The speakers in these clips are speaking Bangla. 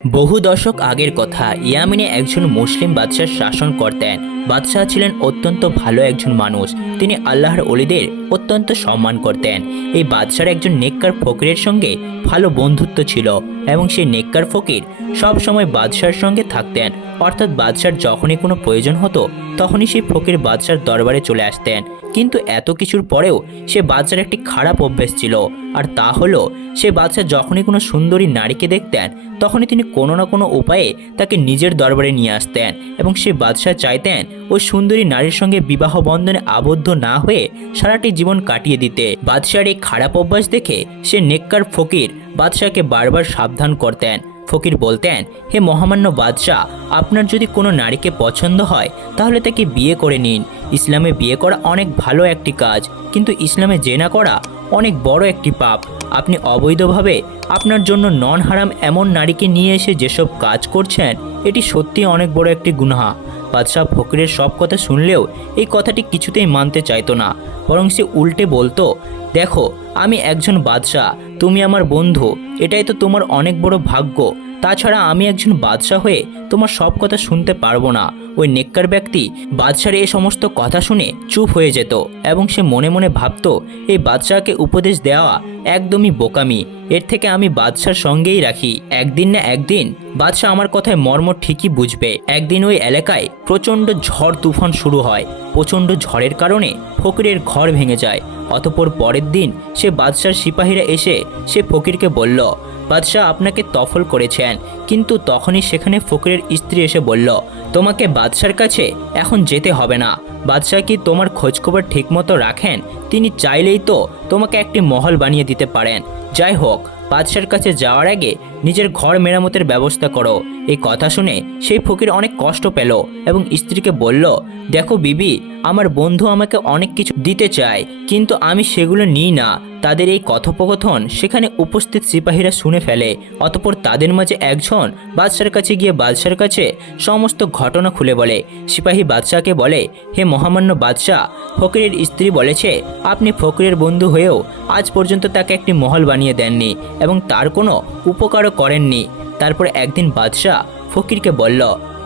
বহু দশক আগের কথা ইয়ামিনে একজন মুসলিম বাদশাহ শাসন করতেন বাদশাহ ছিলেন অত্যন্ত ভালো একজন মানুষ। তিনি আল্লাহর অলিদের অত্যন্ত সম্মান করতেন। এই বাদশার একজন নেককার ফকিরের সঙ্গে ভালো বন্ধুত্ব ছিল এবং সেই নেককার ফকির সব সময় বাদশার সঙ্গে থাকতেন। অর্থাৎ বাদশার যখনই কোনো প্রয়োজন হতো, তখনই সেই ফকির বাদশার দরবারে চলে আসতেন। কিন্তু এত কিছুর পরেও সে বাদশার একটি খারাপ অভ্যেস ছিল। আর তা হলো, সে বাচ্চা যখনই কোনো সুন্দরী নারীকে দেখতেন, তখনই তিনি কোনো না কোনো উপায়ে তাকে নিজের দরবারে নিয়ে আসতেন এবং সে বাদশাহ চাইতেন ওই সুন্দরী নারীর সঙ্গে বিবাহ বন্ধনে আবদ্ধ না হয়ে সারাটি জীবন কাটিয়ে দিতে। বাদশার এই খারাপ অভ্যাস দেখে সে নেককার ফকির বাদশাকে বারবার সাবধান করতেন। ফকির বলতেন, হে মহামান্য বাদশাহ, আপনার যদি কোনো নারীকে পছন্দ হয়, তাহলে তাকে বিয়ে করে নিন। ইসলামে বিয়ে করা অনেক ভালো একটি কাজ, কিন্তু ইসলামে জেনা করা অনেক বড় একটি পাপ। আপনি অবৈধভাবে আপনার জন্য নন হারাম এমন নারীকে নিয়ে এসে যেসব কাজ করছেন, এটি সত্যি অনেক বড় একটি গুনাহা। বাদশাহ ফকিরের সব কথা শুনলেও এই কথাটি কিছুতেই মানতে চাইতো না, বরং সে উল্টে বলতো, দেখো, আমি একজন বাদশাহ, তুমি আমার বন্ধু, এটাই তো তোমার অনেক বড় ভাগ্য। তাছাড়া আমি একজন বাদশাহ হয়ে তোমার সব কথা শুনতে পারব না। ওই নেককার ব্যক্তি বাদশার এই সমস্ত কথা শুনে চুপ হয়ে যেত এবং সে মনে মনে ভাবত, এই বাদশাহকে উপদেশ দেওয়া একদমই বোকামি। এর থেকে আমি বাদশার সঙ্গেই রাখি। একদিন না একদিন বাদশাহ আমার কথায় মর্ম ঠিকই বুঝবে। একদিন ওই এলাকায় প্রচণ্ড ঝড় তুফান শুরু হয়। প্রচণ্ড ঝড়ের কারণে ফকিরের ঘর ভেঙে যায়। অতপর পরের দিন সে বাদশার সিপাহীরা এসে সে ফকিরকে বলল, বাদশাহ আপনাকে তফল করেছেন। কিন্তু তখনই সেখানে ফকিরের স্ত্রী এসে বলল, তোমাকে বাদশার কাছে এখন যেতে হবে না। বাদশাহ কি তোমার খোঁজখবর ঠিকমতো রাখেন? তিনি চাইলেই তো তোমাকে একটি মহল বানিয়ে দিতে পারেন। যাই হোক, বাদশার কাছে যাওয়ার আগে নিজের ঘর মেরামতের ব্যবস্থা করো। এই কথা শুনে সেই ফকির অনেক কষ্ট পেল এবং স্ত্রীকে বলল, দেখো বিবি, আমার বন্ধু আমাকে অনেক কিছু দিতে চায়, কিন্তু আমি সেগুলো নিই না। তাদের এই কথোপকথন সেখানে উপস্থিত সিপাহীরা শুনে ফেলে, অতপর তাদের মাঝে একজন বাদশার কাছে গিয়ে বাদশার কাছে সমস্ত ঘটনা খুলে বলে। সিপাহী বাদশাকে বলে, হে মহামান্য বাদশাহ, ফকিরের স্ত্রী বলেছে, আপনি ফকিরের বন্ধু হয়েও আজ পর্যন্ত তাকে একটি মহল বানিয়ে দেননি এবং তার কোনো উপকারও করেননি। তারপর একদিন বাদশাহ ফকিরকে বলল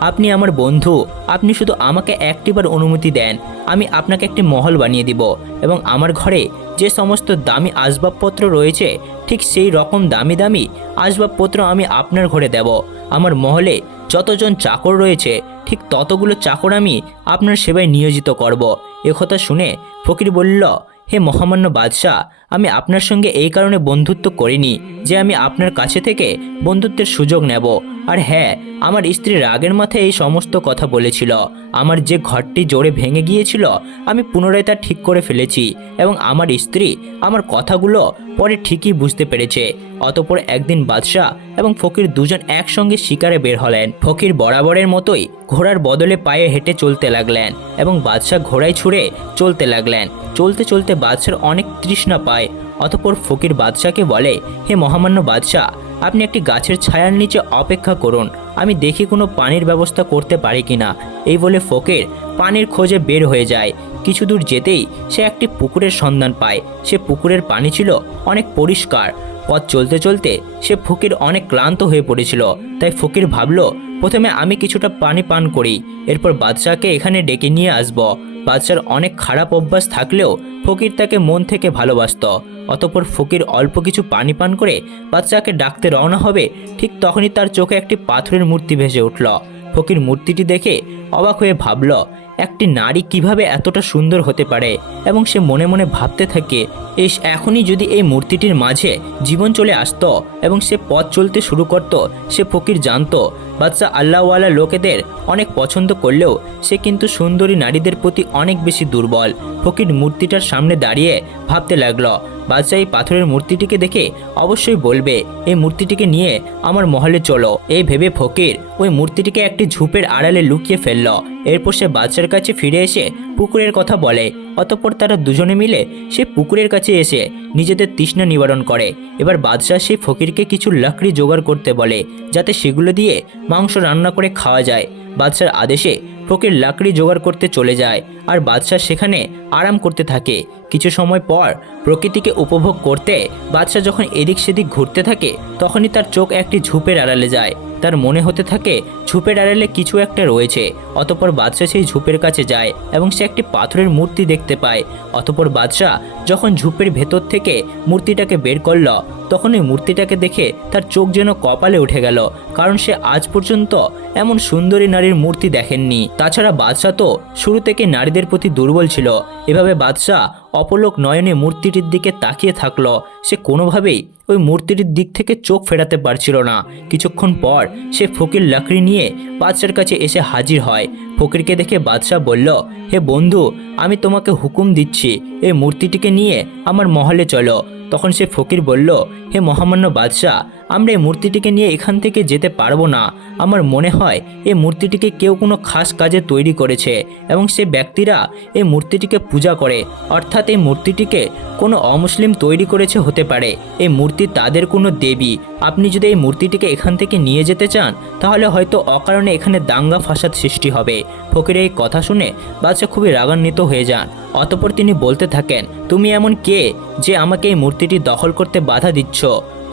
আপনি আমার বন্ধু। আপনি শুধু আমাকে একটিবার অনুমতি দেন। আমি আপনাকে একটি মহল বানিয়ে দিব এবং আমার ঘরে যে সমস্ত দামি আসবাবপত্র রয়েছে, ঠিক সেই রকম দামি দামি আসবাবপত্র আমি আপনার ঘরে দেব। আমার মহলে যতজন চাকর রয়েছে, ঠিক ততগুলো চাকর আমি আপনার সেবায় নিয়োজিত করব। একথা শুনে ফকির বলল, হে মহামান্য বাদশাহ, আমি আপনার সঙ্গে এই কারণে বন্ধুত্ব করিনি যে আমি আপনার কাছে থেকে বন্ধুত্বের সুযোগ নেব। আর হ্যাঁ আমার স্ত্রী রাগের মাথায় এই সমস্ত কথা বলেছিল। আমার যে ঘরটি জোরে ভেঙে গিয়েছিল, আমি পুনরায় তা ঠিক করে ফেলেছি এবং আমার স্ত্রী আমার কথাগুলো পরে ঠিকই বুঝতে পেরেছে। অতপর একদিন বাদশাহ এবং ফকির দুজন একসঙ্গে শিকারে বের হলেন। ফকির বরাবরের মতোই ঘোড়ার বদলে পায়ে হেঁটে চলতে লাগলেন এবং বাদশাহ ঘোড়ায় ছুঁড়ে চলতে লাগলেন। চলতে চলতে বাদশার অনেক তৃষ্ণা পায়। অতপর ফকির বাদশাকে বলে, হে মহামান্য বাদশাহ আপনি একটি গাছের ছায়ার নিচে অপেক্ষা করুন। আমি দেখি কোনো পানির ব্যবস্থা করতে পারি কিনা। এই বলে ফকির পানির খোঁজে বের হয়ে যায়। কিছু দূর যেতেই সে একটি পুকুরের সন্ধান পায়। সে পুকুরের পানি ছিল অনেক পরিষ্কার। পথ চলতে চলতে সে ফকির অনেক ক্লান্ত হয়ে পড়েছিল। তাই ফকির ভাবল, প্রথমে আমি কিছুটা পানি পান করি। এরপর বাদশাহকে এখানে ডেকে নিয়ে আসব। বাদশার অনেক খারাপ অভ্যাস থাকলেও ফকির তাকে মন থেকে ভালোবাসত। অতপর ফকির অল্প কিছু পানি পান করে বাচ্চাকে ডাকতে রওনা হবে, ঠিক তখনই তার চোখে একটি পাথরের মূর্তি ভেসে উঠল। ফকির মূর্তিটি দেখে অবাক হয়ে ভাবল, একটি নারী কীভাবে এতটা সুন্দর হতে পারে? এবং সে মনে মনে ভাবতে থাকে এস এখনই যদি এই মূর্তিটির মাঝে জীবন চলে আসতো এবং সে পথ চলতে শুরু করত, সে ফকির জানতো বাচ্চা আল্লাহওয়ালা লোকেদের অনেক পছন্দ করলেও সে কিন্তু সুন্দরী নারীদের প্রতি অনেক বেশি দুর্বল। ফকির মূর্তিটার সামনে দাঁড়িয়ে ভাবতে লাগল, বাদশাহ, এই পাথরের মূর্তিটিকে দেখে অবশ্যই বলবে, এই মূর্তিটিকে নিয়ে আমার মহলে চলো। এই ভেবে ফকির ওই মূর্তিটিকে একটি ঝুপের আড়ালে লুকিয়ে ফেলল। এরপর সে বাদশার কাছে ফিরে এসে পুকুরের কথা বলে। অতঃপর তারা দুজনে মিলে সে পুকুরের কাছে এসে নিজেদের তৃষ্ণা নিবারণ করে। এবার বাদশাহ সেই ফকিরকে কিছু লাকড়ি জোগাড় করতে বলে, যাতে সেগুলো দিয়ে মাংস রান্না করে খাওয়া যায়। বাদশার আদেশে ফকির লাকড়ি জোগাড় করতে চলে যায় আর বাদশাহ সেখানে আরাম করতে থাকে। কিছু সময় পর প্রকৃতিকে উপভোগ করতে বাদশাহ যখন এদিক সেদিক ঘুরতে থাকে, তখনই তার চোখ একটি ঝুপের আড়ালে যায়। তার মনে হতে থাকে ঝুপের আড়ালে কিছু একটা রয়েছে। অতপর বাদশাহ সেই ঝুপের কাছে যায় এবং সে একটি পাথরের মূর্তি দেখতে পায়। অতপর বাদশাহ যখন ঝুপের ভেতর থেকে মূর্তিটাকে বের করল, তখন ওই মূর্তিটাকে দেখে তার চোখ যেন কপালে উঠে গেল, কারণ সে আজ পর্যন্ত এমন সুন্দরী নারীর মূর্তি দেখেননি। তাছাড়া বাদশাহ তো শুরু থেকে নারীদের প্রতি দুর্বল ছিল। এভাবে বাদশাহ অপলোক নয়নে মূর্তিটির দিকে তাকিয়ে থাকল। সে কোনোভাবেই ওই মূর্তিটির দিক থেকে চোখ ফেরাতে পারছিল না। কিছুক্ষণ পর সে ফকির লাকড়ি নিয়ে বাদশার কাছে এসে হাজির হয়। ফকিরকে দেখে বাদশাহ বলল, হে বন্ধু, আমি তোমাকে হুকুম দিচ্ছি। এই মূর্তিটিকে নিয়ে আমার মহলে চলো। তখন সে ফকির বলল, হে মহামান্য বাদশাহ, আমরা এই মূর্তিটিকে নিয়ে এখান থেকে যেতে পারব না। আমার মনে হয় এই মূর্তিটিকে কেউ কোনো খাস কাজে তৈরি করেছে এবং সে ব্যক্তিরা এই মূর্তিটিকে পূজা করে। অর্থাৎ এই মূর্তিটিকে কোনো অমুসলিম তৈরি করেছে হতে পারে। এই মূর্তি তাদের কোনো দেবী। আপনি যদি এই মূর্তিটিকে এখান থেকে নিয়ে যেতে চান, তাহলে হয়তো অকারণে এখানে দাঙ্গা ফাসাদ সৃষ্টি হবে। ফকির এই কথা শুনে বাদশাহ খুবই রাগান্বিত হয়ে যান। অতপর তিনি বলতে থাকেন। তুমি এমন কে যে আমাকে এই মূর্তিটি দখল করতে বাধা দিচ্ছ?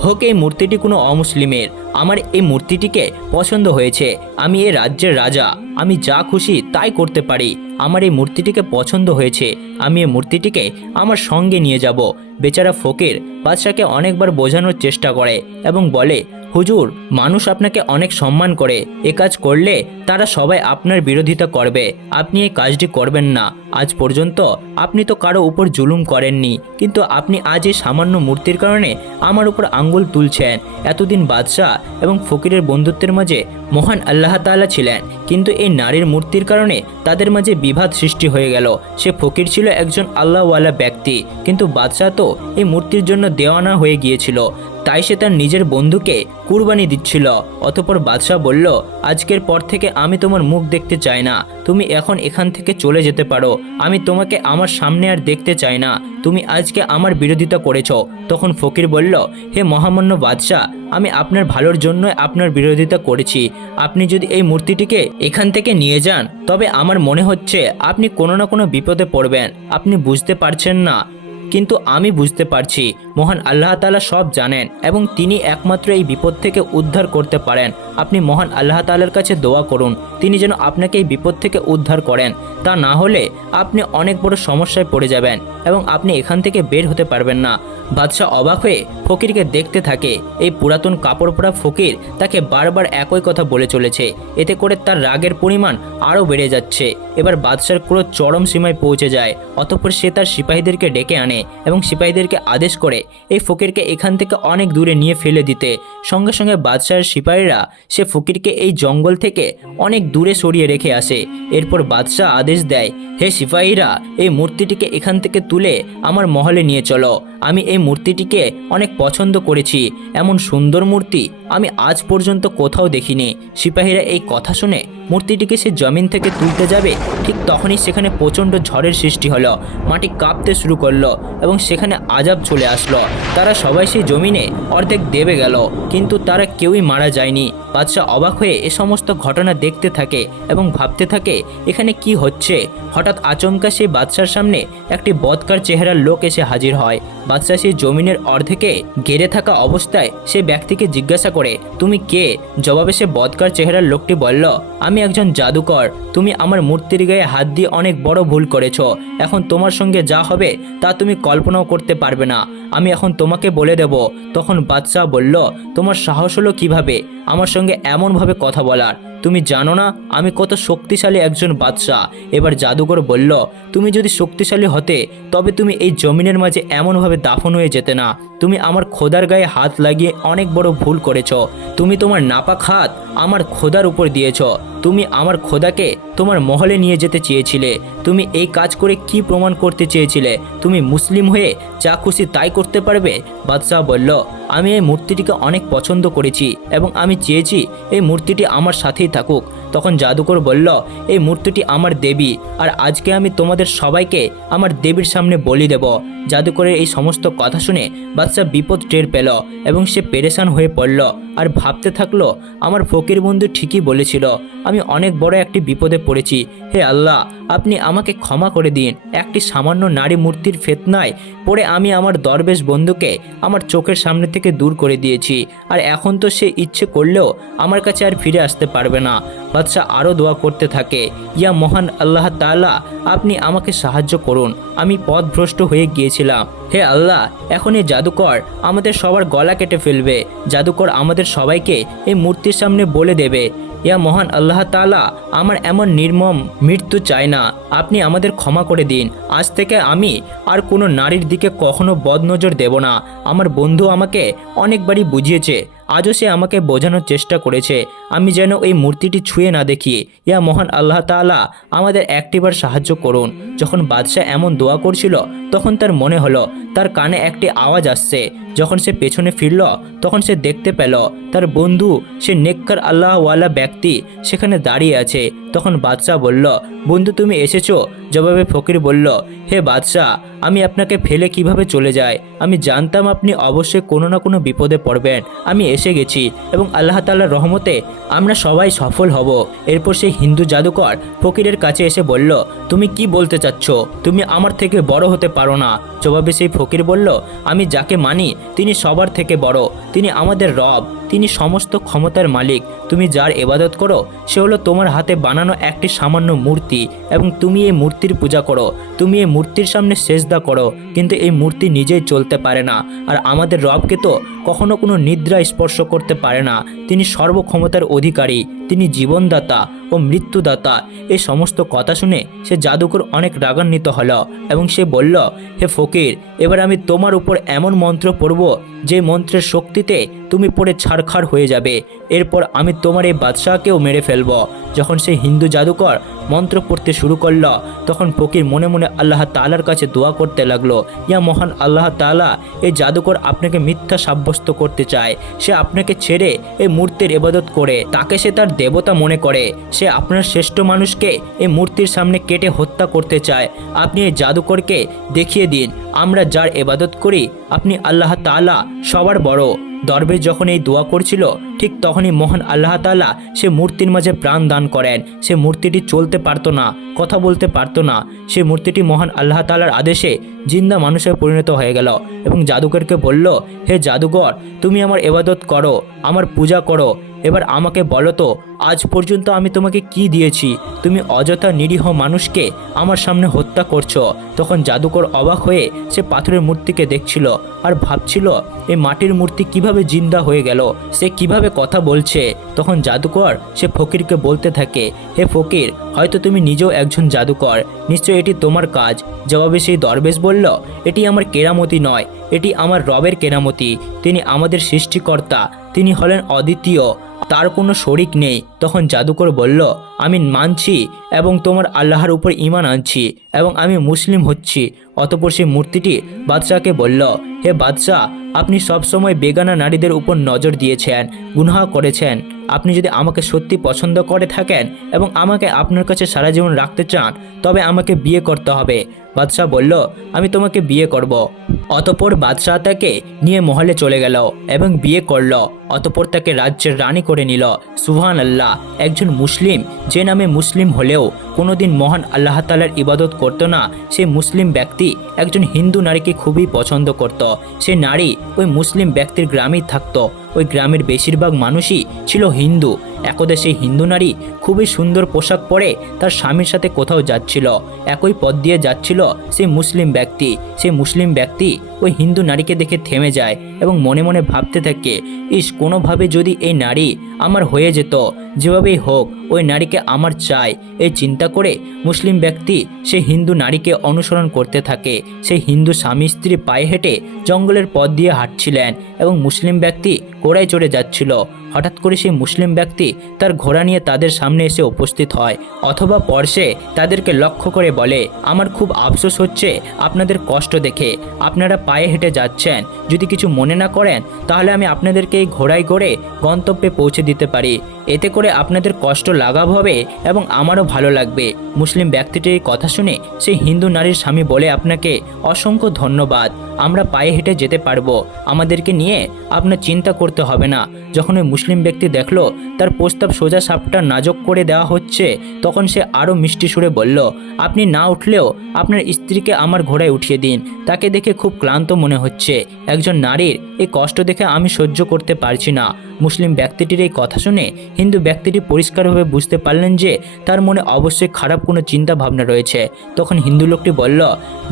হোক, এই মূর্তিটি কোনো অমুসলিমের। আমার এই মূর্তিটিকে পছন্দ হয়েছে। আমি এই রাজ্যের রাজা। আমি যা খুশি তাই করতে পারি। আমার এই মূর্তিটিকে পছন্দ হয়েছে। আমি এই মূর্তিটিকে আমার সঙ্গে নিয়ে যাব। বেচারা ফকির বাদশাকে অনেকবার বোঝানোর চেষ্টা করে এবং বলে হুজুর, মানুষ আপনাকে অনেক সম্মান করে। এ কাজ করলে তারা সবাই আপনার বিরোধিতা করবে। আপনি এই কাজটি করবেন না। আজ পর্যন্ত আপনি তো কারও উপর জুলুম করেননি। কিন্তু আপনি আজ এই সামান্য মূর্তির কারণে আমার উপর আঙ্গুল তুলছেন। এতদিন বাদশাহ এবং ফকিরের বন্ধুত্বের মাঝে মহান আল্লাহ তাআলা ছিলেন। কিন্তু এই নারীর মূর্তির কারণে তাদের মাঝে বিভাদ সৃষ্টি হয়ে গেল। সে ফকির ছিল একজন আল্লাহওয়ালা ব্যক্তি। কিন্তু বাদশাহ তো এই মূর্তির জন্য দেওয়ানা হয়ে গিয়েছিল। তাই সে তার নিজের বন্ধুকে কুরবানি দিচ্ছিল। অতপর বাদশাহ বলল, আজকের পর থেকে আমি তোমার মুখ দেখতে চাই না। তুমি এখন এখান থেকে চলে যেতে পারো। আমি তোমাকে আমার সামনে আর দেখতে চাই না। তুমি আজকে আমার বিরোধিতা করেছ। তখন ফকির বলল, হে মহামান্য বাদশাহ, আমি আপনার ভালোর জন্য আপনার বিরোধিতা করেছি। আপনি যদি এই মূর্তিটিকে এখান থেকে নিয়ে যান, তবে আমার মনে হচ্ছে আপনি কোনো না কোনো বিপদে পড়বেন। আপনি বুঝতে পারছেন না কিন্তু আমি বুঝতে পারছি, মহান আল্লাহ তাআলা সব জানেন এবং তিনি একমাত্র এই বিপদ থেকে উদ্ধার করতে পারেন। আপনি মহান আল্লাহ তাআলার কাছে দোয়া করুন, তিনি যেন আপনাকে এই বিপদ থেকে উদ্ধার করেন। তা না হলে আপনি অনেক বড় সমস্যায় পড়ে যাবেন এবং আপনি এখান থেকে বের হতে পারবেন না। বাদশাহ অবাক হয়ে ফকিরকে দেখতে থাকে। এই পুরাতন কাপড় পরা ফকির তাকে বারবার একই কথা বলে চলেছে। এতে করে তার রাগের পরিমাণ আরও বেড়ে যাচ্ছে। এবার বাদশার পুরো চরম সীমায় পৌঁছে যায়, অতঃপর সে তার সিপাহীদেরকে ডেকে আনে। এবং সিপাহীদেরকে আদেশ করে এই ফকিরকে এখান থেকে অনেক দূরে নিয়ে ফেলে দিতে। সঙ্গে সঙ্গে বাদশাহের সিপাহীরা সে ফকিরকে এই জঙ্গল থেকে অনেক দূরে সরিয়ে রেখে আসে। এরপর বাদশাহ আদেশ দেয়, হে সিপাহীরা, এই মূর্তিটিকে এখান থেকে তুলে আমার মহলে নিয়ে চলো। আমি এই মূর্তিটিকে অনেক পছন্দ করেছি। এমন সুন্দর মূর্তি আমি আজ পর্যন্ত কোথাও দেখিনি। সিপাহীরা এই কথা শুনে মূর্তিটিকে সে জমিন থেকে তুলতে যাবে। ঠিক তখনই সেখানে প্রচণ্ড ঝড়ের সৃষ্টি হলো। মাটি কাঁপতে শুরু করল। এবং সেখানে আজাব চলে আসলো। তারা সবাই সেই জমিনে অর্ধেক দেবে গেল, কিন্তু তারা কেউই মারা যায়নি। বাদশাহ অবাক হয়ে এ সমস্ত ঘটনা দেখতে থাকে এবং ভাবতে থাকে, এখানে কি হচ্ছে? হঠাৎ আচমকা সেই বাদশার সামনে একটি বদকার চেহারার লোক এসে হাজির হয়। বাদশাহ সেই জমিনের অর্ধেকে গেড়ে থাকা অবস্থায় সে ব্যক্তিকে জিজ্ঞাসা করে, তুমি কে? জবাবে সে বদকার চেহারার লোকটি বলল, আমি একজন জাদুকর। তুমি আমার মূর্তির গায়ে হাত দিয়ে অনেক বড় ভুল করেছ। এখন তোমার সঙ্গে যা হবে তা তুমি কল্পনাও করতে পারবে না। আমি এখন তোমাকে বলে দেব। তখন বাদশাহ বলল, তোমার সাহস হলো কীভাবে? আমার সঙ্গে এমনভাবে কথা বলার। তুমি জানো না, আমি কত শক্তিশালী একজন বাদশাহ। এবার জাদুকর বলল, তুমি যদি শক্তিশালী হতে, তবে তুমি এই জমিনের মাঝে এমনভাবে দাফন হয়ে যেতে না। তুমি আমার খোদার গায়ে হাত লাগিয়ে অনেক বড় ভুল করেছ। তুমি তোমার নাপাক হাত আমার খোদার উপর দিয়েছ। তুমি আমার খোদাকে তোমার মহলে নিয়ে যেতে চেয়েছিলে। তুমি এই কাজ করে কি প্রমাণ করতে চেয়েছিলে? তুমি মুসলিম হয়ে যা খুশি তাই করতে পারবে? বাদশাহ বলল, আমি এই মূর্তিটিকে অনেক পছন্দ করেছি এবং আমি চেয়েছি এই মূর্তিটি আমার সাথেই থাকুক তখন জাদুকর বলল, এই মূর্তিটি আমার দেবী, আর আজকে আমি তোমাদের সবাইকে আমার দেবীর সামনে বলি দেব। জাদুকরের এই সমস্ত কথা শুনে বাদশাহ বিপদ টের পেল এবং সে পেরেশান হয়ে পড়ল। আর ভাবতে থাকল, আমার ফকির বন্ধু ঠিকই বলেছিল, আমি অনেক বড় একটি বিপদে পড়েছি। হে আল্লাহ, আপনি আমাকে ক্ষমা করে দিন। একটি সামান্য নারী মূর্তির ফেতনায় পড়ে আমি আমার দরবেশ বন্ধুকে আমার চোখের সামনে থেকে দূর করে দিয়েছি। আর এখন তো সে ইচ্ছে করলেও আমার কাছে আর ফিরে আসতে পারবে না। বাদশাহ আরও দোয়া করতে থাকে, ইয়া মহান আল্লাহ তাআলা, আপনি আমাকে সাহায্য করুন। আমি পথভ্রষ্ট হয়ে গিয়েছিলাম। হে আল্লাহ, এখন এই জাদুকর আমাদের সবার গলা কেটে ফেলবে। জাদুকর আমাদের সবাইকে এই মূর্তির সামনে বলে দেবে, ইয়া মহান আল্লাহ তাআলা, আমার এমন নির্মম মৃত্যু চায় না। আপনি আমাদের ক্ষমা করে দিন। আজ থেকে আমি আর কোনো নারীর দিকে কখনো বদনজর দেব না। আমার বন্ধু আমাকে অনেকবারই বুঝিয়েছে। আজও সে আমাকে বোঝানোর চেষ্টা করেছে। আমি যেন এই মূর্তিটি ছুঁয়ে না দেখি। ইয়া মহান আল্লাহ তাআলা, আমাদের একটিবার সাহায্য করুন। যখন বাদশাহ এমন দোয়া করছিল, তখন তার মনে হলো, তার কানে একটি আওয়াজ আসছে। যখন সে পেছনে ফিরল, তখন সে দেখতে পেল, তার বন্ধু, সে নেককার আল্লাহওয়ালা ব্যক্তি, সেখানে দাঁড়িয়ে আছে। তখন বাদশাহ বলল, বন্ধু, তুমি এসেছ? জবাবে ফকির বলল, হে বাদশাহ, আমি আপনাকে ফেলে কীভাবে চলে যাই? আমি জানতাম আপনি অবশ্যই কোনো না কোনো বিপদে পড়বেন। আমি এসে গেছি এবং আল্লাহ তাল্লাহর রহমতে আমরা সবাই সফল হব। এরপর সেই হিন্দু জাদুকর ফকিরের কাছে এসে বলল, তুমি কি বলতে চাচ্ছ? তুমি আমার থেকে বড় হতে পারো না। জবাবে সেই ফকির বলল, আমি যাকে মানি, তিনি সবার থেকে বড়। তিনি আমাদের রব। তিনি সমস্ত ক্ষমতার মালিক। তুমি যার এবাদত করো, সে হলো তোমার হাতে বানানো একটি সামান্য মূর্তি এবং তুমি এই মূর্তির পূজা করো। তুমি এই মূর্তির সামনে সেজদা করো, কিন্তু এই মূর্তি নিজেই চলতে পারে না। আর আমাদের রবকে তো কখনো কোনো নিদ্রা স্পর্শ করতে পারে না। তিনি সর্বক্ষমতার অধিকারী। তিনি জীবনদাতা ও মৃত্যুদাতা। এ সমস্ত কথা শুনে সে জাদুকর অনেক রাগান্বিত হলো এবং সে বলল, হে ফকির, এবার আমি তোমার উপর এমন মন্ত্র পড়ব যে মন্ত্রের শক্তিতে তুমি পড়ে ছাড়খাড় হয়ে যাবে। এরপর আমি তোমার এই বাদশাহকেও মেরে ফেলব। যখন সেই হিন্দু জাদুকর মন্ত্র পড়তে শুরু করল, তখন ফকির মনে মনে আল্লাহ তালার কাছে দোয়া করতে লাগল, ইয়া মহান আল্লাহ তাআলা, এই জাদুকর আপনাকে মিথ্যা সাব্যস্ত করতে চায়। সে আপনাকে ছেড়ে এই মূর্তির এবাদত করে। তাকে সে তার দেবতা মনে করে। সে আপনার শ্রেষ্ঠ মানুষকে এই মূর্তির সামনে কেটে হত্যা করতে চায়। আপনি এই জাদুকরকে দেখিয়ে দিন। আমরা যার এবাদত করি, আপনি আল্লাহ তাআলা সবার বড়। দরবেশ যখন এই দোয়া করছিল, ঠিক তখনই মহান আল্লাহ তালা সে মূর্তির মাঝে প্রাণ দান করেন। সে মূর্তিটি চলতে পারত না, কথা বলতে পারত না। সে মূর্তিটি মহান আল্লাহ তালার আদেশে জিন্দা মানুষে পরিণত হয়ে গেল এবং জাদুকরকে বলল, হে জাদুকর, তুমি আমার এবাদত করো, আমার পূজা করো এবার আমাকে বলো তো, আজ পর্যন্ত আমি তোমাকে কি দিয়েছি? তুমি অযথা নিরীহ মানুষকে আমার সামনে হত্যা করছ। তখন জাদুকর অবাক হয়ে সে পাথরের মূর্তিকে দেখছিল আর ভাবছিল এই মাটির মূর্তি কীভাবে জিন্দা হয়ে গেল? সে কীভাবে কথা বলছে? তখন জাদুকর সে ফকিরকে বলতে থাকে, হে ফকির, হয়তো তুমি নিজেও একজন জাদুকর। নিশ্চয় এটি তোমার কাজ। জবাবে সেই দরবেশ বলল, এটি আমার কেরামতি নয়, এটি আমার রবের কেরামতি। তিনি আমাদের সৃষ্টিকর্তা। তিনি হলেন অদ্বিতীয়। তার কোনো শরিক নেই। তখন জাদুকর বলল, আমি মানছি এবং তোমার আল্লাহর উপর ইমান আনছি এবং আমি মুসলিম হচ্ছি। অতপর সেই মূর্তিটি বাদশাহকে বলল, হে বাদশাহ আপনি সবসময় বেগানা নারীদের উপর নজর দিয়েছেন, গুনাহ করেছেন। আপনি যদি আমাকে সত্যি পছন্দ করে থাকেন এবং আমাকে আপনার কাছে সারা জীবন রাখতে চান, তবে আমাকে বিয়ে করতে হবে। বাদশাহ বলল, আমি তোমাকে বিয়ে করব। অতপর বাদশাহ তাকে নিয়ে মহলে চলে গেল এবং বিয়ে করল। অতপর তাকে রাজ্যের রানী করে নিল। সুহান আল্লাহ একজন মুসলিম, যে নামে মুসলিম হলেও কোনোদিন মহান আল্লাহ তালার ইবাদত করত না, সে মুসলিম ব্যক্তি একজন হিন্দু নারীকে খুবই পছন্দ করত। সে নারী ওই মুসলিম ব্যক্তির গ্রামেই থাকত। ওই গ্রামের বেশিরভাগ মানুষই ছিল হিন্দু। একদা সেই হিন্দু নারী খুবই সুন্দর পোশাক পরে তার স্বামীর সাথে কোথাও যাচ্ছিল। একই পথ দিয়ে যাচ্ছিল সেই মুসলিম ব্যক্তি। সেই মুসলিম ব্যক্তি ওই হিন্দু নারীকে দেখে থেমে যায় এবং মনে মনে ভাবতে থাকে, ইস, কোনোভাবে যদি এই নারী আমার হয়ে যেত, যেভাবেই হোক, ওই নারীকে আমার চাই। এই চিন্তা করে মুসলিম ব্যক্তি সে হিন্দু নারীকে অনুসরণ করতে থাকে। সেই হিন্দু স্বামী স্ত্রী পায়ে হেঁটে জঙ্গলের পথ দিয়ে হাঁটছিলেন এবং মুসলিম ব্যক্তি ঘোড়ায় চড়ে যাচ্ছিল। হঠাৎ করে সেই মুসলিম ব্যক্তি তার ঘোড়া নিয়ে তাদের সামনে এসে উপস্থিত হয় অথবা পরশে তাদেরকে লক্ষ্য করে বলে, আমার খুব আফসোস হচ্ছে আপনাদের কষ্ট দেখে। আপনারা পায়ে হেঁটে যাচ্ছেন। যদি কিছু মনে না করেন, তাহলে আমি আপনাদেরকে এই ঘোড়ায় করে গন্তব্যে পৌঁছে দিতে পারি। এতে করে আপনাদের কষ্ট লাঘব হবে এবং আমারও ভালো লাগবে। মুসলিম ব্যক্তিটির কথা শুনে সেই হিন্দু নারীর স্বামী বলে আপনাকে, অসংখ্য ধন্যবাদ। আমরা পায়ে হেঁটে যেতে পারব। আমাদেরকে নিয়ে আপনার চিন্তা করতে হবে না। যখন ওই মুসলিম ব্যক্তি দেখল, তার প্রস্তাব সোজা সাপটা নাজক করে দেওয়া হচ্ছে, তখন সে আরও মিষ্টি সুরে বলল, আপনি না উঠলেও আপনার স্ত্রীকে আমার ঘোড়ায় উঠিয়ে দিন। তাকে দেখে খুব ক্লান্ত মনে হচ্ছে। একজন নারীর এই কষ্ট দেখে আমি সহ্য করতে পারছি না। মুসলিম ব্যক্তিটির এই কথা শুনে হিন্দু ব্যক্তিটি পরিষ্কারভাবে বুঝতে পারলেন যে তার মনে অবশ্যই খারাপ কোনো চিন্তা ভাবনা রয়েছে। তখন হিন্দু লোকটি বলল,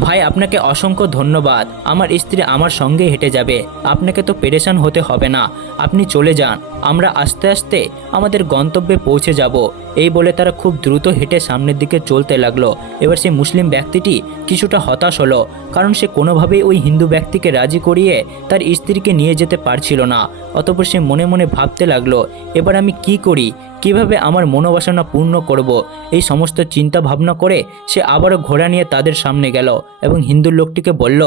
ভাই, আপনাকে অসংখ্য ধন্যবাদ। আমার স্ত্রী আমার সঙ্গে হেঁটে যাবে। আপনাকে তো পেরেশান হতে হবে না। আপনি চলে যান। আমরা আস্তে আস্তে আমাদের গন্তব্যে পৌঁছে যাব। এই বলে তারা খুব দ্রুত হেঁটে সামনের দিকে চলতে লাগল। এবার সেই মুসলিম ব্যক্তিটি কিছুটা হতাশ হলো, কারণ সে কোনোভাবেই ওই হিন্দু ব্যক্তিকে রাজি করিয়ে তার স্ত্রীকে নিয়ে যেতে পারছিল না। অতপর সে মনে মনে ভাবতে লাগল, এবার আমি কি করি? কীভাবে আমার মনোবাসনা পূর্ণ করব? এই সমস্ত চিন্তা ভাবনা করে সে আবারও ঘোড়া নিয়ে তাদের সামনে গেল এবং হিন্দু লোকটিকে বলল,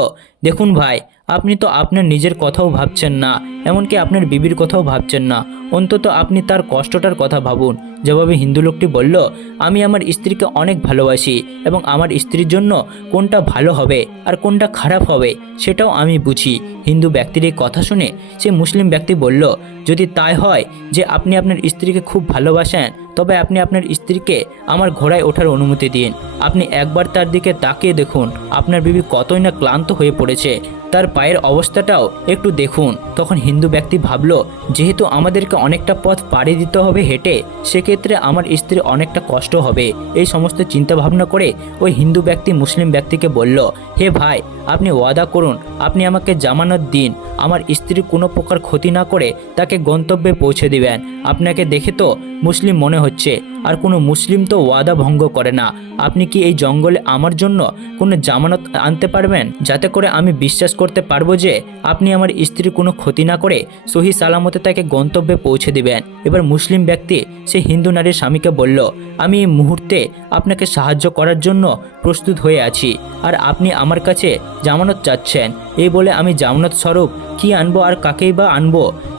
দেখুন ভাই, আপনি তো আপনার নিজের কথাও ভাবছেন না, এমনকি আপনার বিবির কথাও ভাবছেন না। অন্তত আপনি তার কষ্টটার কথা ভাবুন। যেভাবে হিন্দু লোকটি বলল, আমি আমার স্ত্রীকে অনেক ভালোবাসি এবং আমার স্ত্রীর জন্য কোনটা ভালো হবে আর কোনটা খারাপ হবে সেটাও আমি বুঝি। হিন্দু ব্যক্তির এই কথা শুনে সে মুসলিম ব্যক্তি বলল, যদি তাই হয় যে আপনি আপনার স্ত্রীকে খুব ভালোবাসেন, তবে আপনি আপনার স্ত্রীকে আমার ঘোড়ায় ওঠার অনুমতি দিন। আপনি একবার তার দিকে তাকিয়ে দেখুন, আপনার বিবি কতই না ক্লান্ত হয়ে পড়েছে। তার পায়ের অবস্থাটাও একটু দেখুন। তখন হিন্দু ব্যক্তি ভাবল, যেহেতু আমাদেরকে অনেকটা পথ পাড়ি দিতে হবে হেঁটে সেক্ষেত্রে আমার স্ত্রী অনেকটা কষ্ট হবে। এই সমস্ত চিন্তা ভাবনা করে ওই হিন্দু ব্যক্তি মুসলিম ব্যক্তিকে বলল, হে ভাই, আপনি ওয়াদা করুন, আপনি আমাকে জামানত দিন। আমার স্ত্রীর কোনো প্রকার ক্ষতি না করে তাকে গন্তব্যে পৌঁছে দিবেন। আপনাকে দেখে তো মুসলিম মনে হচ্ছে। আর কোনো মুসলিম তো ওয়াদা ভঙ্গ করে না। আপনি কি এই জঙ্গলে আমার জন্য কোনো জামানত আনতে পারবেন? যাতে করে আমি বিশ্বাস করতে পারব যে আপনি আমার স্ত্রীর কোনো ক্ষতি না করে সহি সালামতে তাকে গন্তব্যে পৌঁছে দিবেন। এবার মুসলিম ব্যক্তি, সে হিন্দু নারীর স্বামীকে বলল, আমি এই মুহূর্তে আপনাকে সাহায্য করার জন্য প্রস্তুত হয়ে আছি আর আপনি আমার কাছে জামানত চাচ্ছেন। এই বলে আমি জামানত স্বরূপ কি আনব আর কাকেই বা আনব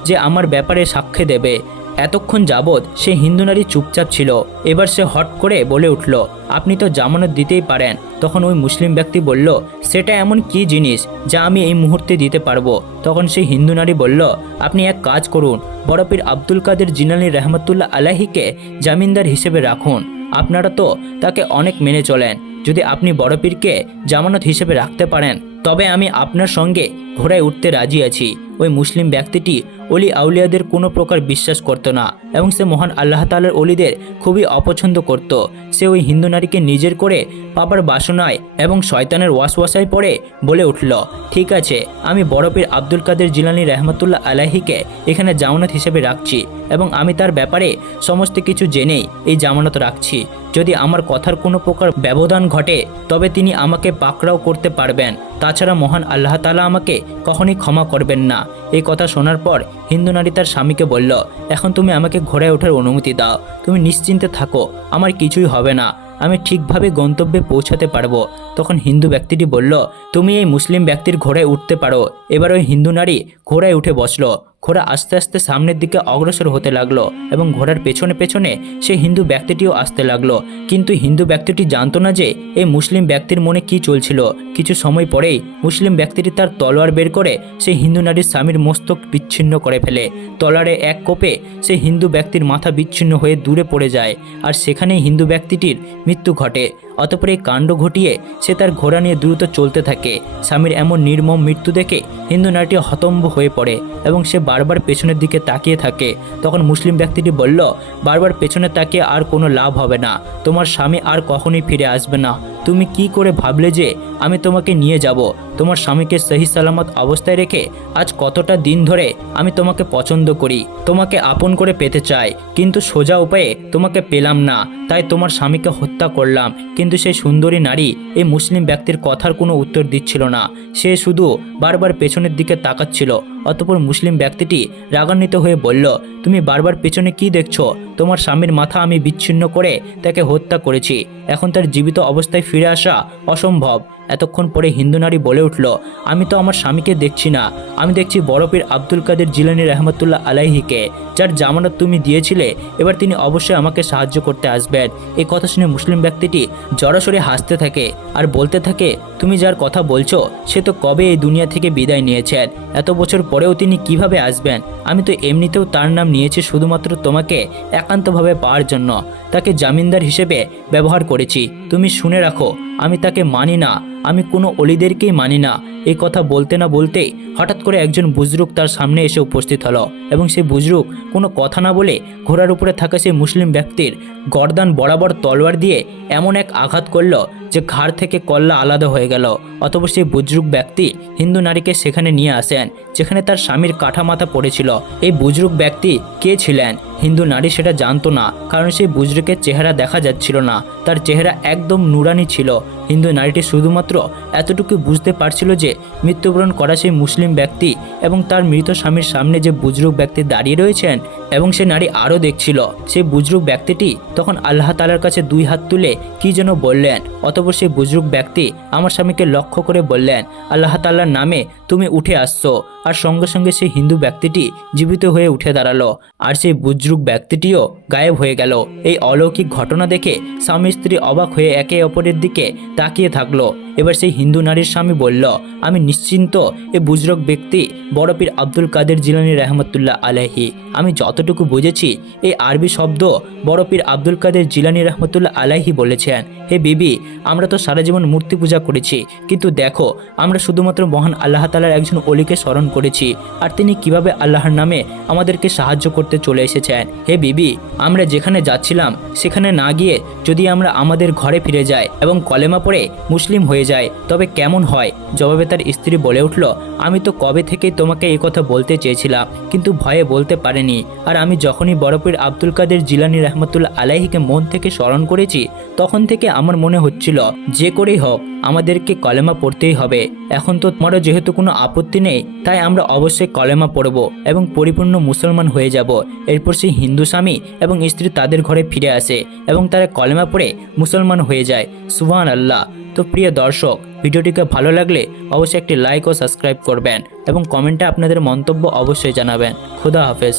যে আমার ব্যাপারে সাক্ষ্য দেবে? এতক্ষণ যাবৎ সে হিন্দু নারী চুপচাপ ছিল। এবার সে হট করে বলে উঠল, আপনি তো জামানত দিতেই পারেন। তখন ওই মুসলিম ব্যক্তি বলল, সেটা এমন কি জিনিস যা আমি এই মুহূর্তে দিতে পারব? তখন সেই হিন্দু নারী বলল, আপনি এক কাজ করুন, বড়পীর আব্দুল কাদের জিনানি রহমতুল্লাহ আলাহিকে জামিনদার হিসেবে রাখুন। আপনারা তো তাকে অনেক মেনে চলেন। যদি আপনি বড় পীরকে জামানত হিসেবে রাখতে পারেন, তবে আমি আপনার সঙ্গে ঘোড়ায় উঠতে রাজি আছি। ওই মুসলিম ব্যক্তিটি অলি আউলিয়াদের কোনো প্রকার বিশ্বাস করত না এবং সে মহান আল্লাহ তালার অলিদের খুবই অপছন্দ করত। সে ওই হিন্দু নারীকে নিজের করে পাবার বাসনায় এবং শয়তানের ওয়াসওয়াসায় পড়ে বলে উঠল, ঠিক আছে, আমি বরফের আব্দুল কাদের জিলানি রহমতুল্লাহ আলাহিকে এখানে জামানত হিসেবে রাখছি এবং আমি তার ব্যাপারে সমস্ত কিছু জেনেই এই জামানত রাখছি। যদি আমার কথার কোনো প্রকার ব্যবধান ঘটে, তবে তিনি আমাকে পাকড়াও করতে পারবেন। তাছাড়া মহান আল্লাহ তালা আমাকে কখনই ক্ষমা করবেন না। এই কথা শোনার পর হিন্দু নারী তার স্বামীকে বলল, এখন তুমি আমাকে ঘোড়ায় ওঠার অনুমতি দাও। তুমি নিশ্চিন্তে থাকো, আমার কিছুই হবে না। আমি ঠিকভাবে গন্তব্যে পৌঁছাতে পারব। তখন হিন্দু ব্যক্তিটি বলল, তুমি এই মুসলিম ব্যক্তির ঘোড়ায় উঠতে পারো। এবার ওই হিন্দু নারী ঘোড়ায় উঠে বসল। ঘোড়া আস্তে আস্তে সামনের দিকে অগ্রসর হতে লাগল এবং ঘোড়ার পেছনে পেছনে সে হিন্দু ব্যক্তিটিও আসতে লাগল। কিন্তু হিন্দু ব্যক্তিটি জানতো না যে এই মুসলিম ব্যক্তির মনে কি চলছিল। কিছু সময় পরেই মুসলিম ব্যক্তিটি তার তলোয়ার বের করে সেই হিন্দু নারীর স্বামীর মস্তক বিচ্ছিন্ন করে ফেলে। তলারে এক কোপে সেই হিন্দু ব্যক্তির মাথা বিচ্ছিন্ন হয়ে দূরে পড়ে যায়। আর সেখানেই হিন্দু ব্যক্তিটির মৃত্যু ঘটে। অতপর এই কাণ্ড ঘটিয়ে সে তার ঘোড়া নিয়ে দ্রুত চলতে থাকে। স্বামীর এমন নির্মম মৃত্যু দেখে হিন্দু নারীটি হতম্ব হয়ে পড়ে এবং সে বারবার পেছনের দিকে তাকিয়ে থাকে। তখন মুসলিম ব্যক্তিটি বলল, বারবার পেছনে তাকিয়ে আর কোনো লাভ হবে না। তোমার স্বামী আর কখনোই ফিরে আসবে না। তুমি কি করে ভাবলে যে আমি তোমাকে নিয়ে যাব? তোমার স্বামীকে সহি সালামত অবস্থায় রেখে আজ কতটা দিন ধরে আমি তোমাকে পছন্দ করি। তোমাকে আপন করে পেতে চাই। কিন্তু সোজা উপায়ে তোমাকে পেলাম না। তাই তোমার স্বামীকে হত্যা করলাম। কিন্তু সেই সুন্দরী নারী এই মুসলিম ব্যক্তির কথার কোনো উত্তর দিচ্ছিল না। সে শুধু বারবার পেছনের দিকে তাকাচ্ছিল। অতপর মুসলিম ব্যক্তিটি রাগান্বিত হয়ে বলল, তুমি বারবার পেছনে কি দেখছ? তোমার স্বামীর মাথা আমি বিচ্ছিন্ন করে তাকে হত্যা করেছি। এখন তার জীবিত অবস্থায় ফিরে আসা অসম্ভব। এতক্ষণ পরে হিন্দু নারী বলে উঠল, আমি তো আমার স্বামীকে দেখছি না। আমি দেখছি বরফের আব্দুল কাদের জিলানি রহমতুল্লাহ আলাইহিকে, যার জামানত তুমি দিয়েছিলে। এবার তিনি অবশ্যই আমাকে সাহায্য করতে আসবেন। এই কথা শুনে মুসলিম ব্যক্তিটি জড়সড়ে হাসতে থাকে আর বলতে থাকে, তুমি যার কথা বলছো, সে তো কবে এই দুনিয়া থেকে বিদায় নিয়েছেন? এত বছর পরেও তিনি কীভাবে আসবেন? আমি তো এমনিতেও তার নাম নিয়েছি শুধুমাত্র তোমাকে একান্তভাবে পাওয়ার জন্য। তাকে জামিনদার হিসেবে ব্যবহার করেছি। তুমি শুনে রাখো। আমি তাকে মানি না, আমি কোনো অলিদেরকেই মানি না। এই কথা বলতে না বলতেই হঠাৎ করে একজন বুজরুক তার সামনে এসে উপস্থিত হলো এবং সেই বুজরুক কোনো কথা না বলে ঘোড়ার উপরে থাকা সেই মুসলিম ব্যক্তির গর্দান বরাবর তলোয়ার দিয়ে এমন এক আঘাত করল যে ঘাড় থেকে কল্লা আলাদা হয়ে গেল। অতপর সেই বুজরুক ব্যক্তি হিন্দু নারীকে সেখানে নিয়ে আসেন, যেখানে তার স্বামীর কাঠা মাথা পড়েছিল। এই বুজরুক ব্যক্তি কে ছিলেন? হিন্দু নারী সেটা জানতো না, কারণ সেই বুজরুকের চেহারা দেখা যাচ্ছিল না, তার চেহারা একদম নুরানি ছিল। হিন্দু নারীটি শুধুমাত্র এতটুকু বুঝতে পারছিল যে মৃত্যুবরণ করা সেই মুসলিম ব্যক্তি এবং তার মৃত স্বামীর সামনে যে বুজরুক ব্যক্তি দাঁড়িয়ে রয়েছেন এবং সে নারী আরও দেখছিল। সেই বুজরুক ব্যক্তিটি তখন আল্লাহ তালার কাছে দুই হাত তুলে কি যেন বললেন, অতপর সেই বুজরুক ব্যক্তি আমার স্বামীকে লক্ষ্য করে বললেন, আল্লাহ তাল্লার নামে তুমি উঠে আসছো। আর সঙ্গে সঙ্গে সেই হিন্দু ব্যক্তিটি জীবিত হয়ে উঠে দাঁড়াল। আর সেই বুজরুক ব্যক্তিটিও গায়েব হয়ে গেল। এই অলৌকিক ঘটনা দেখে স্বামী স্ত্রী অবাক হয়ে একে অপরের দিকে তাকিয়ে থাকল। এবার সেই হিন্দু নারীর স্বামী বলল, আমি নিশ্চিন্ত এ বুজরক ব্যক্তি বড়পীর আব্দুল কাদের জিলানি রহমতুল্লাহ আলাহি আমি যতটুকু বুঝেছি এই আরবি শব্দ বড়পীর আব্দুল কাদের জিলানি রহমতুল্লাহ আলাহি বলেছেন। হে বিবি, আমরা তো সারা জীবন মূর্তি পূজা করেছি, কিন্তু দেখো, আমরা শুধুমাত্র মহান আল্লাহ তালার একজন অলিকে স্মরণ করেছি, আর তিনি কীভাবে আল্লাহর নামে আমাদেরকে সাহায্য করতে চলে এসেছেন। হে বিবি, আমরা যেখানে যাচ্ছিলাম, সেখানে না গিয়ে যদি আমরা আমাদের ঘরে ফিরে যাই এবং কলেমা পড়ে মুসলিম হয়ে যায়। তবে কেমন হয়? জবাবে তার স্ত্রী বলে উঠল, আমি তো কবে থেকেই তোমাকে এই কথা বলতে চেয়েছিলাম, কিন্তু ভয়ে বলতে পারিনি। আর আমি যখনই বরফের আব্দুল কাদের জিলানি রহমতুল্লাহ আলাইহিকে মন থেকে স্মরণ করেছি, তখন থেকে আমার মনে হচ্ছিল, যে করেই হোক, আমাদেরকে কলেমা পড়তেই হবে। এখন তো তোমারও যেহেতু কোনো আপত্তি নেই, তাই আমরা অবশ্যই কলেমা পড়ব এবং পরিপূর্ণ মুসলমান হয়ে যাব। এরপর সেই হিন্দু স্বামী এবং স্ত্রী তাদের ঘরে ফিরে আসে এবং তারা কলেমা পড়ে মুসলমান হয়ে যায়। সুবহান আল্লাহ তো প্রিয় দর্শক ভিডিওটিকে ভালো লাগলে অবশ্যই একটি লাইক ও সাবস্ক্রাইব করবেন এবং কমেন্টে আপনাদের মন্তব্য অবশ্যই জানাবেন। খুদা হাফেজ।